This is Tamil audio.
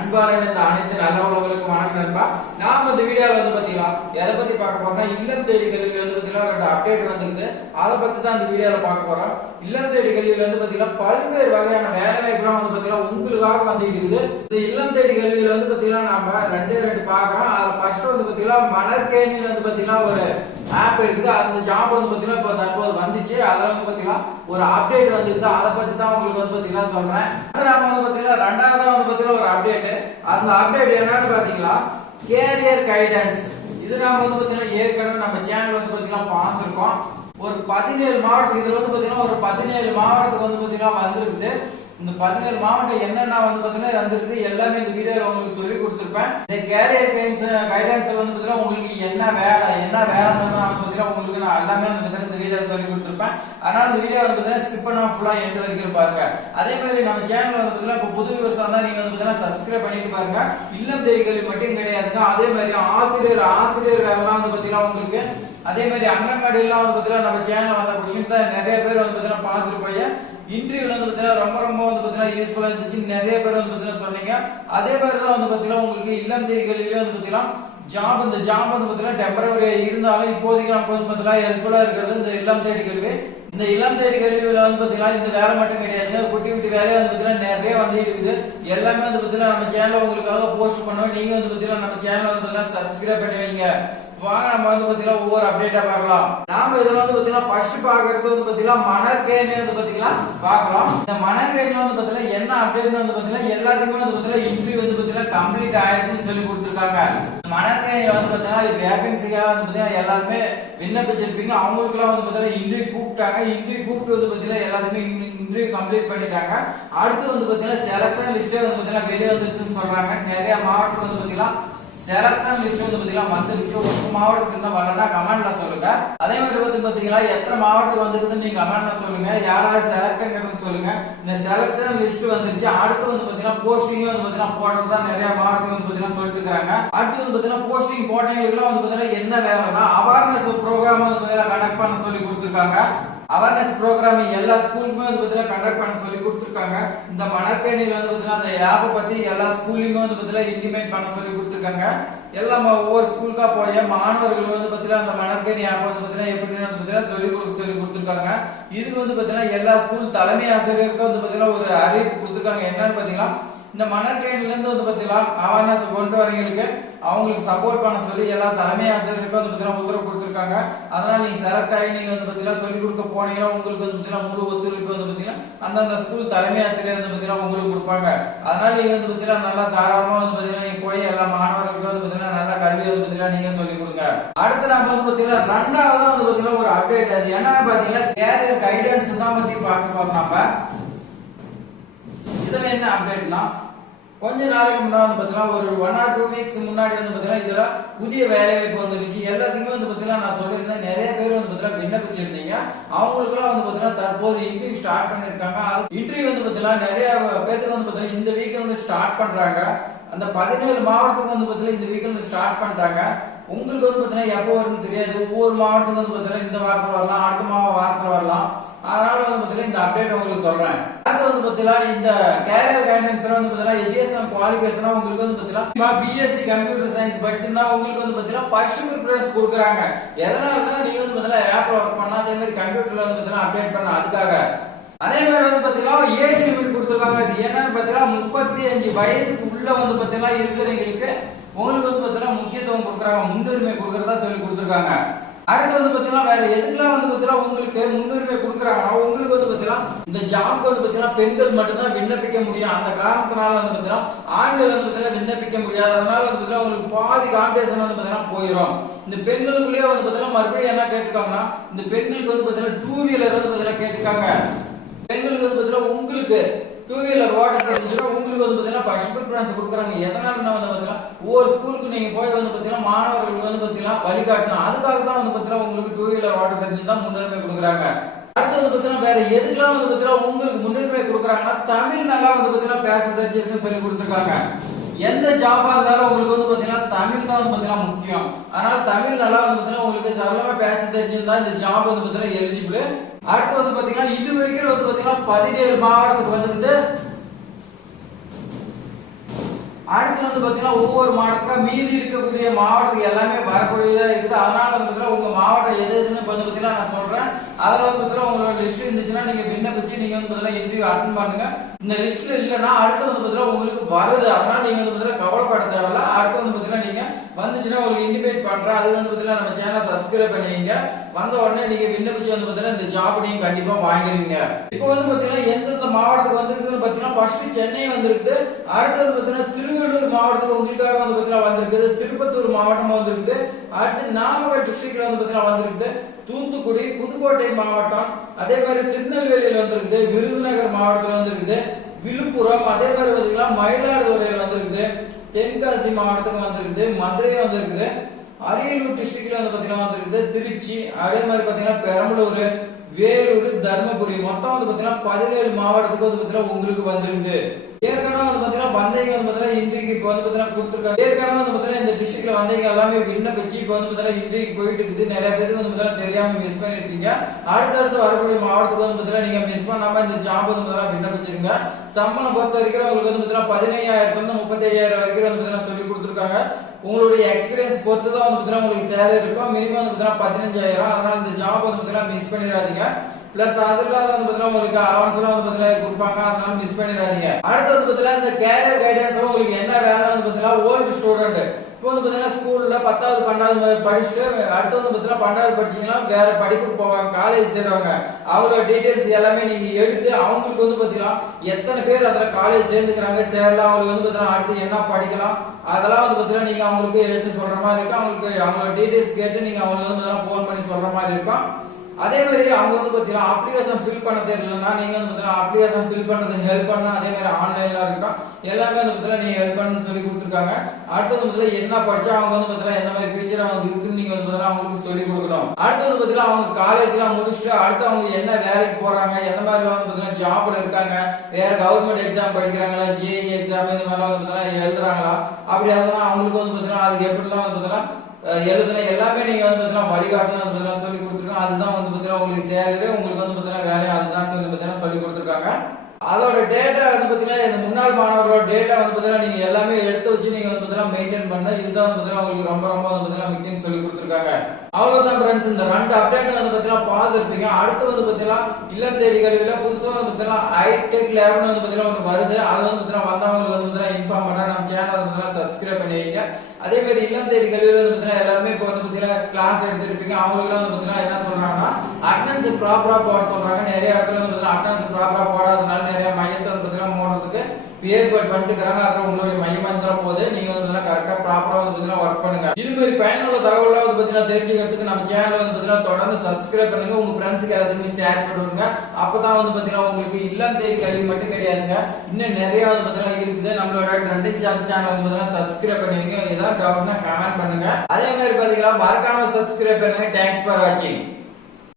அன்பான இந்த அனைத்து நல்லவர்களுக்கும் வணக்கம் நண்பா. நாம இந்த வீடியோல வந்து பாத்தீங்களா எதை பத்தி பார்க்க போறோம்னா இல்லம் தேடி கல்வியில வந்து பாத்தீங்கன்னா ரெண்டு அப்டேட் வந்துருக்குது. அதை பத்தி தான் இந்த வீடியோல பார்க்க போறோம். இல்லம் தேடி கல்வியில வந்து பாத்தீங்கன்னா பல்வேறு வகையான வேலை வாய்ப்புலாம் வந்து பாத்தீங்கன்னா உங்களுக்காக வந்துட்டு இருக்குது. இந்த இல்லம் தேடி கல்வியில வந்து பாத்தீங்கன்னா நாம ரெண்டு பாக்குறோம். அதுல ஃபர்ஸ்ட் வந்து பாத்தீங்கன்னா மணற்கேணியில வந்து பாத்தீங்கன்னா ஒரு ஆப் இருக்குது. அந்த ஜாப் வந்து பாத்தீங்கன்னா இப்போ தற்போது வந்துச்சு. அதுல வந்து பாத்தீங்கன்னா ஒரு அப்டேட் வந்துருக்கு. அதை பத்தி தான் உங்களுக்கு வந்து பாத்தீங்கன்னா சொல்றேன். நாம வந்து பாத்தீங்கன்னா ரெண்டாவதா வந்து பாத்தீங்கன்னா ஒரு அப்டேட். அந்த அப்டேட் என்னன்னு பாத்தீங்கன்னா கேரியர் கைடன்ஸ். இது நாம வந்து பாத்தீங்கன்னா ஏற்கனவே நம்ம சேனல் வந்து பாத்தீங்கன்னா பார்த்திருக்கோம். ஒரு 17 மாவட்டம் இதுல வந்து பாத்தீங்கன்னா ஒரு 17 மாவட்டத்துக்கு வந்து பாத்தீங்கன்னா வந்திருக்குது. இந்த 17 மாவட்டம் என்னென்ன வந்து பாத்தீங்கன்னா வந்திருக்கு எல்லாமே இந்த வீடியோல உங்களுக்கு சொல்லி கொடுத்திருப்பேன். இந்த கேரியர் கைடன்ஸ்ல வந்து பாத்தீங்கன்னா உங்களுக்கு என்ன வேலை வந்து பாத்தீங்கன்னா உங்களுக்கு நான் எல்லாமே வந்து பாத்தீங்கன்னா இந்த வீடியோல சொல்லி கொடுத்திருப்பேன். அதனால இந்த வீடியோ வந்து பாத்தீங்கன்னா ஸ்கிப் பண்ணாம ஃபுல்லா எண்ட் வரைக்கும் பாருங்க. அதே மாதிரி நம்ம சேனல் வந்து பாத்தீங்கன்னா இப்போ புது வியூவர்ஸ் வந்தா நீங்க வந்து பாத்தீங்கன்னா சப்ஸ்கிரைப் பண்ணிட்டு பாருங்க. இல்லம் தேடி கல்வி மட்டும் கிடையாதுங்க. அதே மாதிரி ஆசிரியர் வேலைலாம் வந்து பாத்தீங்கன்னா உங்களுக்கு அதே மாதிரி அங்கன்வாடிலாம் வந்து பாத்தீங்கன்னா நம்ம சேனல்ல வந்த क्वेश्चन தான் நிறைய பேர் வந்து பாத்தீங்கன்னா பார்த்துட்டு போய் இன்டர்வியூல வந்து பாத்தீங்கன்னா ரொம்ப வந்து பாத்தீங்கன்னா யூஸ்ஃபுல்லா இருந்துச்சு. நிறைய பேர் வந்து பாத்தீங்கன்னா சொன்னீங்க. அதே மாதிரி தான் வந்து பாத்தீங்கன்னா உங்களுக்கு இல்லம் தேடி கல்வியில வந்து பாத்தீங்கன்னா இந்த ஜாப் வந்து பாத்தீங்கன்னா டெம்பரவரியா இருந்தாலும் இப்போதைக்கு நமக்கு வந்து பாத்தீங்கன்னா ஹெல்ப்ஃபுல்லா இருக்கிறது இந்த இல்லம் தேடி கல்வி. இந்த இல்லம் தேடி கல்வியில வந்து பாத்தீங்கன்னா இந்த வேலை மட்டும் கிடையாதுங்க. குட்டி வேலையை வந்து பாத்தீங்கன்னா நிறைய வந்து இருக்குது. எல்லாமே வந்து பாத்தீங்கன்னா நம்ம சேனல்ல உங்களுக்காக போஸ்ட் பண்ணுவோம். நீங்க வந்து பாத்தீங்கன்னா நம்ம சேனல் வந்து பாத்தீங்கன்னா சப்ஸ்கிரைப் பண்ணி வைங்க. வாங்க நம்ம வந்து பாத்தீங்கன்னா ஒவ்வொரு அப்டேட்டா பார்க்கலாம். நாம இதுல வந்து பாத்தீங்கன்னா ஃபர்ஸ்ட் பாக்குறது வந்து பாத்தீங்கன்னா மணற்கேணி வந்து பாத்தீங்கன்னா பார்க்கலாம். இந்த மணற்கேணில வந்து பாத்தீங்கன்னா என்ன அப்டேட்னு வந்து பாத்தீங்கன்னா எல்லாத்துக்குமே வந்து பாத்தீங்கன்னா இன்டர்வியூ வந்து பாத்தீங்கன்னா கம்ப்ளீட் ஆயிடுச்சுன்னு சொல்லி கொடுத்திருக்காங்க. மணற்கேணில வந்து பாத்தீங்கன்னா வேகன்சியா வந்து பாத்தீங்கன்னா எல்லாருமே விண்ணப்பிச்சிருப்பீங்க. அவங்களுக்குலாம் வந்து பாத்தீங்கன்னா இன்டர்வியூ கூப்பிட்டாங்க. இன்டர்வியூ கூப்பிட்டு வந்து பாத்தீங்கன்னா எல்லாருமே இன்டர்வியூ கம்ப்ளீட் பண்ணிட்டாங்க. அடுத்து வந்து பாத்தீங்கன்னா செலக்ஷன் லிஸ்டே வந்து பாத்தீங்கன்னா வெளியே வந்துருச்சுன்னு சொல்றாங்க. நிறைய மாவட்டம் வந்து பாத்தீங்கன்னா செலக்ஷன் லிஸ்ட் வந்து பாத்தீங்கன்னா வந்துருச்சு. ஒரு மாவட்டத்துக்கு என்ன வரலன்னா கமெண்ட்ல சொல்லுங்க. அதே மாதிரி வந்து பாத்தீங்கன்னா எத்தனை மாவட்டம் வந்துருக்குன்னு நீங்க கமெண்ட்ல சொல்லுங்க. யாராவது செலக்ட்ங்கிறது சொல்லுங்க. இந்த செலக்ஷன் லிஸ்ட் வந்துருச்சு. அடுத்து வந்து பாத்தீங்கன்னா போஸ்டிங் வந்து பாத்தீங்கன்னா போடுறதா நிறைய மாவட்டம் வந்து பாத்தீங்கன்னா சொல்லிட்டு இருக்காங்க. அடுத்து வந்து பாத்தீங்கன்னா போஸ்டிங் போட்டவங்களுக்கு வந்து பாத்தீங்கன்னா என்ன வேலைன்னா அவேர்னஸ் ப்ரோக்ராம் வந்து பாத்தீங்கன்னா கனெக்ட் பண்ண சொல்லி கொடுத்திருக்காங்க. அவேர்னஸ் ப்ரோக்ராம் எல்லா ஸ்கூலுக்குமே வந்து பாத்தீங்கன்னா கண்டக்ட் பண்ண சொல்லி கொடுத்திருக்காங்க. இந்த மணற்கேணியில வந்து பாத்தீங்கன்னா அந்த ஆப்பை பத்தி எல்லா ஸ்கூல்லையுமே வந்து பாத்தீங்கன்னா இன்டிமேட் பண்ண சொல்லி கொடுத்திருக்காங்க. எல்லாம் ஒவ்வொரு ஸ்கூலுக்கா போய் மாணவர்கள் வந்து பாத்தீங்கன்னா அந்த மணற்கேணி ஆப் வந்து பாத்தீங்கன்னா எப்படின்னு வந்து பாத்தீங்கன்னா சொல்லி கொடுத்திருக்காங்க. இதுக்கு வந்து பாத்தீங்கன்னா எல்லா ஸ்கூல் தலைமை ஆசிரியருக்கு வந்து பாத்தீங்கன்னா ஒரு அறிவிப்பு கொடுத்திருக்காங்க. என்னன்னு பாத்தீங்கன்னா இந்த மணற்கேணில இருந்து வந்து பாத்தீங்கன்னா அவேர்னஸ் கொண்டு வரவங்களுக்கு அவங்களுக்கு சப்போர்ட் பண்ண சொல்லி எல்லா தலைமை ஆசிரியருக்கும் வந்து பாத்தீங்கன்னா உத்தரவு கொடுத்திருக்காங்க. அதனால நீங்க செலக்ட் ஆகி நீங்க வந்து பாத்தீங்கன்னா சொல்லிக் கொடுக்க போனீங்கன்னா உங்களுக்கு வந்து பாத்தீங்கன்னா முழு ஒத்துழைப்பு வந்து பாத்தீங்கன்னா அந்தந்த ஸ்கூல் தலைமை ஆசிரியர் வந்து பாத்தீங்கன்னா உங்களுக்கு கொடுப்பாங்க. அதனால நீங்க வந்து பாத்தீங்கன்னா நல்லா தாராளமா வந்து பாத்தீங்கன்னா நீங்க போய் எல்லா மாணவர்களுக்கும் வந்து பாத்தீங்கன்னா நல்லா கல்வி வந்து பாத்தீங்கன்னா நீங்க சொல்லிக் கொடுங்க. அடுத்து நம்ம வந்து பாத்தீங்கன்னா ரெண்டாவதா வந்து பாத்தீங்கன்னா ஒரு அப்டேட். அது என்னன்னு பாத்தீங்கன்னா கேரியர் கைடன்ஸ் தான் பத்தி பார்க்க போறோம். நம்ம இதுல என்ன அப்டேட்னா கொஞ்ச நாளைக்கு முன்னாடி வந்து பாத்தீங்கன்னா ஒரு 1 or 2 weeks முன்னாடி வந்து பாத்தீங்கன்னா இதுல புதிய வேலை வாய்ப்பு வந்துருச்சு. எல்லாத்துக்குமே வந்து பாத்தீங்கன்னா நான் சொல்லிருந்தேன் நிறைய பேர் வந்து பாத்தீங்கன்னா விண்ணப்பிச்சிருந்தீங்க. அவங்களுக்கு எல்லாம் வந்து பாத்தீங்கன்னா தற்போது இன்டர்வியூ ஸ்டார்ட் பண்ணிருக்காங்க. இன்டர்வியூ வந்து பாத்தீங்கன்னா நிறைய பேருக்கு வந்து பாத்தீங்கன்னா இந்த வீக் வந்து ஸ்டார்ட் பண்றாங்க. அந்த 17 மாவட்டத்துக்கு வந்து பாத்தீங்கன்னா இந்த வீக் வந்து ஸ்டார்ட் பண்றாங்க. உங்களுக்கு வந்து பாத்தீங்கன்னா எப்போ வரும்னு தெரியாது. ஒவ்வொரு மாவட்டத்துக்கு வந்து பாத்தீங்கன்னா இந்த வாரத்துல வரலாம், அடுத்த வாரத்துல வரலாம். அதனால வந்து பாத்தீங்கன்னா இந்த அப்டேட் உங்களுக்கு சொல்றேன். அது வந்து பாத்தீங்கன்னா இந்த கேரியர் கைடன்ஸ்ல வந்து பாத்தீங்கன்னா எஜுகேஷன் குவாலிஃபிகேஷனா உங்களுக்கு வந்து பாத்தீங்கன்னா பிஎஸ்சி கம்ப்யூட்டர் சயின்ஸ் படிச்சிருந்தா உங்களுக்கு வந்து பாத்தீங்கன்னா ஃபர்ஸ்ட் ப்ரிஃபரன்ஸ் கொடுக்குறாங்க. எதனாலனா நீங்க வந்து பாத்தீங்கன்னா ஆப்ல ஒர்க் பண்ணா அதே மாதிரி கம்ப்யூட்டர்ல வந்து பாத்தீங்கன்னா அப்டேட் பண்ண அதுக்காக. அதே மாதிரி வந்து பாத்தீங்கன்னா ஏஜ் லிமிட் கொடுத்திருக்காங்க. இது என்னன்னு பாத்தீங்கன்னா 35 வயதுக்கு உள்ள வந்து பாத்தீங்கன்னா இருக்கிறவங்களுக்கு உங்களுக்கு வந்து பாத்தீங்கன்னா முக்கியத்துவம் கொடுக்குறாங்க, முன்னுரிமை கொடுக்கறதா சொல்லி கொடுத்திருக்காங்க. அடுத்து வந்து பாத்தீங்கன்னா வேற எதுக்கெல்லாம் வந்து பாத்தீங்கன்னா உங்களுக்கு முன்னுரிமை கொடுக்குறாங்கன்னா உங்களுக்கு வந்து பாத்தீங்கன்னா இந்த ஜாப்க்கு வந்து பாத்தீங்கன்னா பெண்கள் மட்டும்தான் விண்ணப்பிக்க முடியும். அந்த காரணத்தினால வந்து பாத்தீங்கன்னா ஆண்கள் வந்து பாத்தீங்கன்னா விண்ணப்பிக்க முடியாது. அதனால வந்து பாத்தீங்கன்னா உங்களுக்கு பாதி காம்படிஷன் வந்து பாத்தீங்கன்னா போயிடும். இந்த பெண்களுக்குள்ளேயே வந்து பாத்தீங்கன்னா மறுபடியும் என்ன கேட்டிருக்காங்கன்னா இந்த பெண்களுக்கு வந்து பாத்தீங்கன்னா 2 வீலர் வந்து பாத்தீங்கன்னா கேட்டிருக்காங்க. பெண்களுக்கு வந்து பாத்தீங்கன்னா உங்களுக்கு 2 வீலர் ஓட்ட தெரிஞ்சுன்னா உங்களுக்கு வந்து பாத்தீங்கன்னா ஃபர்ஸ்ட் ப்ரிஃபரன்ஸ் கொடுக்குறாங்க. எதனால வந்து பாத்தீங்கன்னா ஒவ்வொரு ஸ்கூலுக்கு நீங்க போய் வந்து பாத்தீங்கன்னா மாணவர்களுக்கு வந்து பாத்தீங்கன்னா வழிகாட்டணும். அதுக்காக தான் வந்து பாத்தீங்கன்னா உங்களுக்கு 2 வீலர் ஓட்ட தெரிஞ்சுதான் முன்னுரிமை கொடுக்குறாங்க. அடுத்து வந்து பாத்தீங்கன்னா வேற எதுக்கெல்லாம் வந்து பாத்தீங்கன்னா உங்களுக்கு முன்னுரிமை கொடுக்குறாங்கன்னா தமிழ் நல்லா வந்து பாத்தீங்கன்னா பேச தெரிஞ்சிருக்குன்னு சொல்லி கொடுத்துருக்காங்க. எந்த ஜாபா இருந்தாலும் உங்களுக்கு வந்து பாத்தீங்கன்னா தமிழ் தான் வந்து பாத்தீங்கன்னா முக்கியம். அதனால தமிழ் நல்லா வந்து பாத்தீங்கன்னா உங்களுக்கு சரளமா பேச தெரிஞ்சிருந்தா இந்த ஜாப் வந்து பாத்தீங்கன்னா எலிஜிபிள். அடுத்து வந்து பாத்தீங்கன்னா இது வரைக்கும் வந்து பாத்தீங்கன்னா 17 மாவட்டத்துக்கு வந்துருந்து அடுத்து வந்து பாத்தீங்கன்னா ஒவ்வொரு மாவட்டத்துக்கா மீதி இருக்கக்கூடிய மாவட்டத்துக்கு எல்லாமே வரக்கூடியதா இருக்குது. அதனால வந்து பாத்தீங்கன்னா உங்க மாவட்டம் எது எதுன்னு வந்து பாத்தீங்கன்னா நான் சொல்றேன். அதுல வந்து பாத்தீங்கன்னா உங்களோட லிஸ்ட் இருந்துச்சுன்னா நீங்க விண்ணப்பிச்சு நீங்க வந்து பாத்தீங்கன்னா இன்டர்வியூ அட்டெண்ட் பண்ணுங்க. இந்த லிஸ்ட்ல இல்லைன்னா அடுத்து வந்து பாத்தீங்கன்னா உங்களுக்கு வருது, அதனால நீங்க வந்து பாத்தீங்கன்னா கவலைப்பட தேவையில்ல. அடுத்து வந்து பாத்தீங்கன்னா நீங்க வந்துச்சுன்னா உங்களுக்கு இன்டிமேட் பண்றேன். அது வந்து பாத்தீங்கன்னா நம்ம சேனலை சப்ஸ்கிரைப் பண்ணிங்க. வந்த உடனே நீங்க விண்ணப்பிச்சு வந்து பாத்தீங்கன்னா இந்த ஜாப் நீங்க கண்டிப்பா வாங்கிடுவீங்க. இப்போ வந்து பாத்தீங்கன்னா எந்தெந்த மாவட்டத்துக்கு வந்திருக்குன்னு பாத்தீங்கன்னா ஃபர்ஸ்ட் சென்னை வந்திருக்கு. அடுத்து வந்து பாத்தீங்கன்னா திருவள்ளூர் மாவட்டத்துக்கு உங்களுக்காக வந்து பாத்தீங்கன்னா வந்திருக்குது. திருப்பத்தூர் மாவட்டம் வந்திருக்குது. அடுத்து நாமக்கல் டிஸ்ட்ரிக்ட்ல வந்து பாத்தீங்கன்னா வந்திருக்குது. தூத்துக்குடி, புதுக்கோட்டை மாவட்டம், அதே மாதிரி திருநெல்வேலியில வந்திருக்குது. விருதுநகர் மாவட்டத்துல வந்திருக்குது. விழுப்புரம், அதே மாதிரி பாத்தீங்கன்னா மயிலாடுதுறையில வந்திருக்குது. தென்காசி மாவட்டத்துக்கு வந்திருக்குது. மதுரை வந்திருக்குது. அரியலூர் டிஸ்ட்ரிக்ட்ல வந்து பாத்தீங்கன்னா வந்திருக்குது. திருச்சி, அதே மாதிரி பாத்தீங்கன்னா பெரம்பலூர், வேலூர், தர்மபுரி, மொத்தம் வந்து பாத்தீங்கன்னா 17 மாவட்டத்துக்கு வந்து பாத்தீங்கன்னா உங்களுக்கு வந்திருக்குது. ஏற்கனவே வந்து பாத்தீங்கன்னா வந்தவங்க வந்து பாத்தீங்கன்னா இன்றைக்கு இப்போ வந்து பாத்தீங்கன்னா கொடுத்துருக்காங்க. ஏற்கனவே வந்து பாத்தீங்கன்னா இந்த டிஸ்ட்ரிக்ட்ல வந்தவங்க எல்லாமே விண்ணப்பிச்சு இப்போ வந்து பாத்தீங்கன்னா இன்றைக்கு போயிட்டு இருக்குது. நிறைய பேருக்கு வந்து பாத்தீங்கன்னா தெரியாம மிஸ் பண்ணிருக்கீங்க. அடுத்தடுத்து வரக்கூடிய மாவட்டத்துக்கு வந்து பாத்தீங்கன்னா நீங்க மிஸ் பண்ணாம இந்த ஜாப் வந்து பாத்தீங்கன்னா விண்ணப்பிச்சிருங்க. சம்பளம் பொறுத்த வரைக்கும் உங்களுக்கு வந்து பாத்தீங்கன்னா 15,000 இருந்து 35,000 வரைக்கும் வந்து பாத்தீங்கன்னா சொல்லி கொடுத்துருக்காங்க. உங்களுடைய எக்ஸ்பீரியன்ஸ் பொறுத்து தான் வந்து பாத்தீங்கன்னா உங்களுக்கு சேலரி இருக்கும். மினிமம் வந்து பாத்தீங்கன்னா 15,000. அதனால இந்த ஜாப் வந்து பாத்தீங்கன்னா மிஸ் பண்ணிடாதீங்க. பிளஸ் அது இல்லாத வந்து பாத்தீங்கன்னா உங்களுக்கு அலவன்ஸ் எல்லாம் வந்து பாத்தீங்கன்னா கொடுப்பாங்க. அதனால மிஸ் பண்ணிடாதீங்க. அடுத்து வந்து பாத்தீங்கன்னா இந்த கேரியர் கைடன்ஸ் உங்களுக்கு என்ன வேலை வந்து பாத்தீங்கன்னா ஓல்டு ஸ்டூடெண்ட் இப்போ வந்து பாத்தீங்கன்னா ஸ்கூல்ல 10வது 12வது படிச்சுட்டு அடுத்து வந்து பாத்தீங்கன்னா 12வது படிச்சீங்கன்னா வேற படிப்புக்கு போவாங்க, காலேஜ் சேருவாங்க. அவங்களோட டீடைல்ஸ் எல்லாமே நீங்க எடுத்து அவங்களுக்கு வந்து பாத்தீங்கன்னா எத்தனை பேர் அதுல காலேஜ் சேர்ந்துக்கிறாங்க, சேரலாம், அவங்களுக்கு வந்து பாத்தீங்கன்னா அடுத்து என்ன படிக்கலாம் அதெல்லாம் வந்து பாத்தீங்கன்னா நீங்க அவங்களுக்கு எடுத்து சொல்ற மாதிரி இருக்கும். அவங்களுக்கு அவங்களோட டீடைல்ஸ் கேட்டு நீங்க அவங்களுக்கு வந்து போன் பண்ணி சொல்ற மாதிரி இருக்கும். அதே மாதிரி அவங்க வந்து பாத்தீங்கன்னா அப்ளிகேஷன் ஃபில் பண்ண தெரியலன்னா நீங்க வந்து பாத்தீங்கன்னா அப்ளிகேஷன் ஃபில் பண்றது ஹெல்ப் பண்ணா அதே மாதிரி ஆன்லைன்ல இருக்கட்டும் எல்லாமே வந்து பாத்தீங்கன்னா நீங்க ஹெல்ப் பண்ணு சொல்லி கொடுத்துருக்காங்க. அடுத்து வந்து பாத்தீங்கன்னா என்ன படிச்சா அவங்க வந்து பாத்தீங்கன்னா என்ன மாதிரி ஃபியூச்சர் அவங்க இருக்குன்னு நீங்க வந்து பாத்தீங்கன்னா அவங்களுக்கு சொல்லி கொடுக்கணும். அடுத்து வந்து பாத்தீங்கன்னா அவங்க காலேஜ்லாம் முடிச்சுட்டு அடுத்து அவங்க என்ன வேலைக்கு போறாங்க, எந்த மாதிரி வந்து பாத்தீங்கன்னா ஜாப்ல இருக்காங்க, வேற கவர்மெண்ட் எக்ஸாம் படிக்கிறாங்களா, ஜேஇ எக்ஸாம் இந்த மாதிரி வந்து பாத்தீங்கன்னா எழுதுறாங்களா, அப்படி அதெல்லாம் அவங்களுக்கு வந்து பாத்தீங்கன்னா அதுக்கு எப்படிலாம் வந்து பாத்தீங்கன்னா எழுதுன எல்லாமே நீங்க வந்து பாத்தீங்கன்னா வழிகாட்டணும் வந்து பாத்தீங்கன்னா சொல்லி கொடுத்துருக்காங்க. அதுதான் வந்து பாத்தீங்கன்னா உங்களுக்கு சேலரி, உங்களுக்கு வந்து பாத்தீங்கன்னா வேலை, அதுதான் வந்து பாத்தீங்கன்னா சொல்லி கொடுத்துருக்காங்க. அதோட டேட்டா வந்து பாத்தீங்கன்னா இந்த முன்னாள் மாணவர்களோட டேட்டா வந்து பாத்தீங்கன்னா நீங்க எல்லாமே எடுத்து வச்சு நீங்க வந்து பாத்தீங்கன்னா மெயின்டைன் பண்ண இதுதான் வந்து பாத்தீங்கன்னா உங்களுக்கு ரொம்ப ரொம்ப வந்து பாத்தீங்கன்னா முக்கியம் சொல்லி கொடுத்துருக்காங்க. அவ்வளவுதான் ஃப்ரெண்ட்ஸ், இந்த 2 அப்டேட் வந்து பாத்தீங்கன்னா பார்த்துருப்பீங்க. அடுத்து வந்து பாத்தீங்கன்னா இல்லம் தேடி கல்வியில புதுசா வந்து பாத்தீங்கன்னா ஹைடெக் லேப்னு வந்து பாத்தீங்கன்னா ஒன்று வருது. அது வந்து பாத்தீங்கன்னா வந்தவங்களுக்கு வந்து பாத்தீங்கன்னா இன்ஃபார்ம் பண்ண நம்ம சேனல் வந்து பாத்தீங்கன்னா சப்ஸ்கிரைப் பண்ணிங்க. அதே மாதிரி இல்லம் தேடி கல்வியில வந்து பாத்தீங்கன்னா எல்லாருமே இப்போ வந்து பாத்தீங்கன்னா கிளாஸ் எடுத்துருப்பீங்க. அவங்களுக்கு வந்து பாத்தீங்கன்னா என்ன சொல்றாங்கன்னா அட்டெண்டன்ஸ் ப்ராப்பரா போட சொல்றாங்க. நிறைய இடத்துல வந்து பாத்தீங்கன்னா அட்டெண்டன்ஸ் ப்ராப்பரா போடாதனால நிறைய மையத்தை வந்து பாத்தீங்கன்னா மூடுறதுக்கு ஏற்பாடு பண்ணிட்டு இருக்காங்க. அப்புறம் உங்களுடைய மையம் வந்துடும் போது நீங்க வந்து கரெக்டா ப்ராப்பரா வந்து பாத்தீங்கன்னா ஒர்க் பண்ணுங்க. இது மாதிரி பயனுள்ள தகவலாம் வந்து பாத்தீங்கன்னா தெரிஞ்சுக்கிறதுக்கு நம்ம சேனலை வந்து பாத்தீங்கன்னா தொடர்ந்து சப்ஸ்கிரைப் பண்ணுங்க. உங்க ஃப்ரெண்ட்ஸ்க்கு எல்லாத்துக்குமே ஷேர் பண்ணுங்க. அப்பதான் வந்து பாத்தீங்கன்னா உங்களுக்கு இல்லம் தேடி கல்வி மட்டும் கிடையாதுங்க, இன்னும் நிறைய வந்து பாத்தீங்கன்னா இருக்குது. நம்மளோட ட்ரெண்டிங் ஜாப் சேனல் வந்து பாத்தீங்கன்னா சப்ஸ்கிரைப் பண்ணுவீங்க. ஏதாவது டவுட்னா கமெண்ட் பண்ணுங்க. அதே மாதிரி பாத்தீங்கன்னா மறக்காம சப்ஸ்கிரைப் பண்ணுங்க. தேங்க்ஸ் ஃபார் வாட்சிங்.